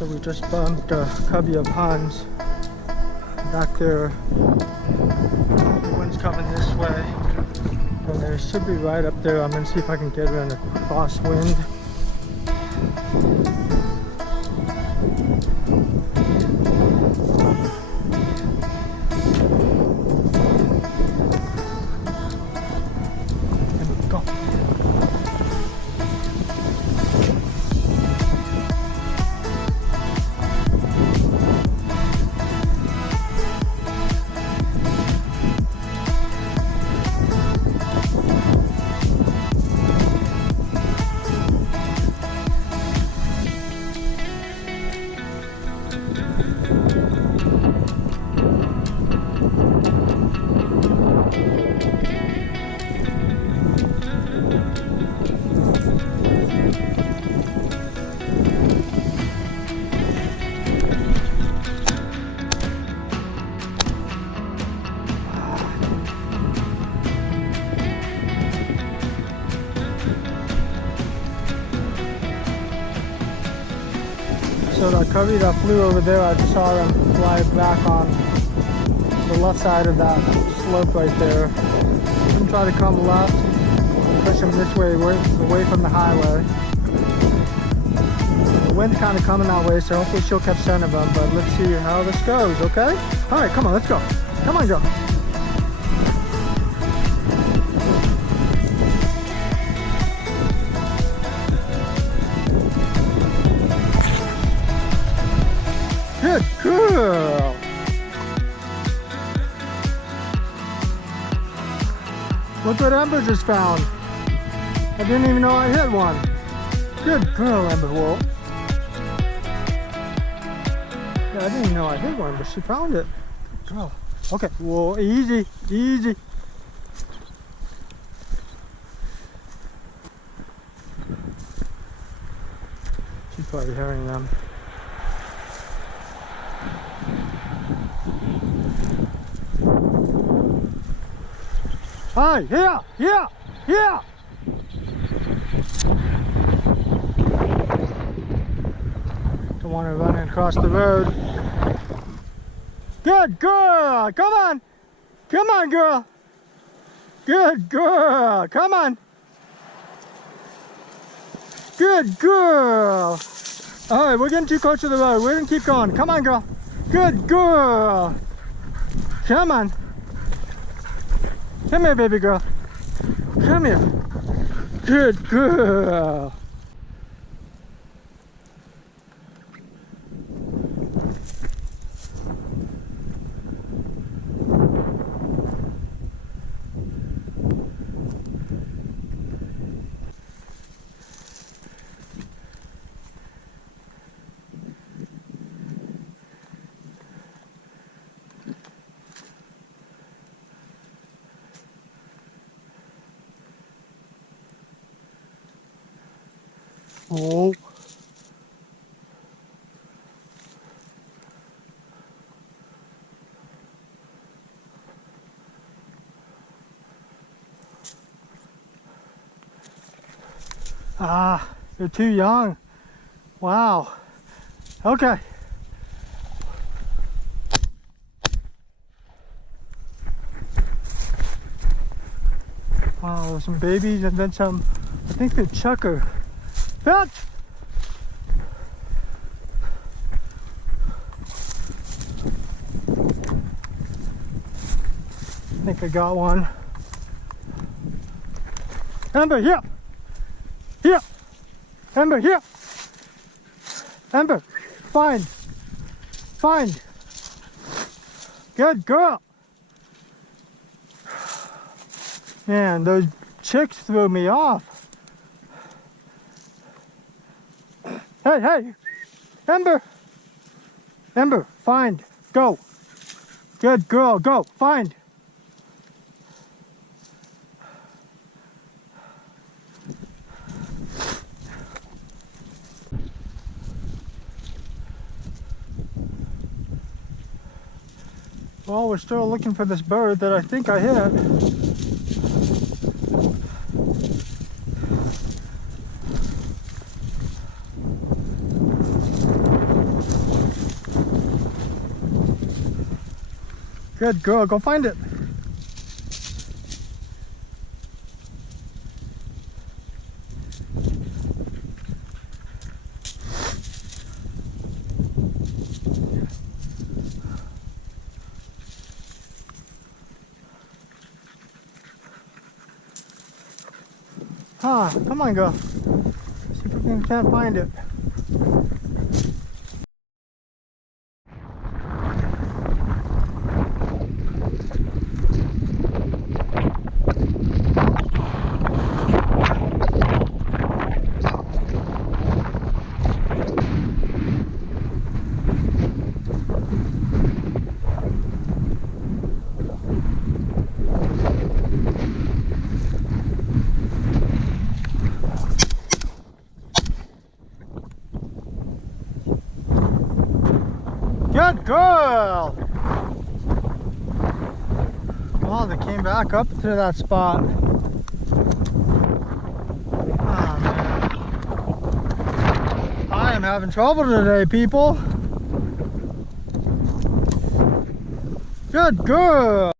So we just bumped a covey of Huns back there. The wind's coming this way, and they should be right up there. I'm gonna see if I can get her in a crosswind. Go. So that covey that flew over there, I just saw them fly back on the left side of that slope right there. I'm gonna try to come left, push them this way, away from the highway. The wind's kind of coming that way, so hopefully she'll catch 10 of them, but let's see how this goes, okay? All right, come on, let's go. Come on, girl. Good girl. Look what Ember just found. I didn't even know I hit one. Good girl, Ember Wolf. Yeah, I didn't even know I hit one, but she found it. Good girl. Okay, whoa, easy, easy. She's probably hearing them. Hi, here, here, here. Don't want her running across the road. Good girl, come on. Come on, girl. Good girl, come on. Good girl. All right, we're getting too close to the road. We're gonna keep going. Come on, girl. Good girl. Come on. Come here, baby girl. Come here. Good girl. Oh. Ah, they're too young. Wow. Okay. Wow, there's some babies and then some, I think they're chucker. Fetch! I think I got one. Ember, here! Here! Ember, here! Ember, find! Find! Good girl! Man, those chicks threw me off. Hey, hey! Ember! Ember, find! Go! Good girl, go! Find! Well, we're still looking for this bird that I think I hit. Good girl, go find it. Huh, come on, girl. See if we can't find it. Good girl! Oh, they came back up to that spot. Oh, man. I am having trouble today, people. Good girl!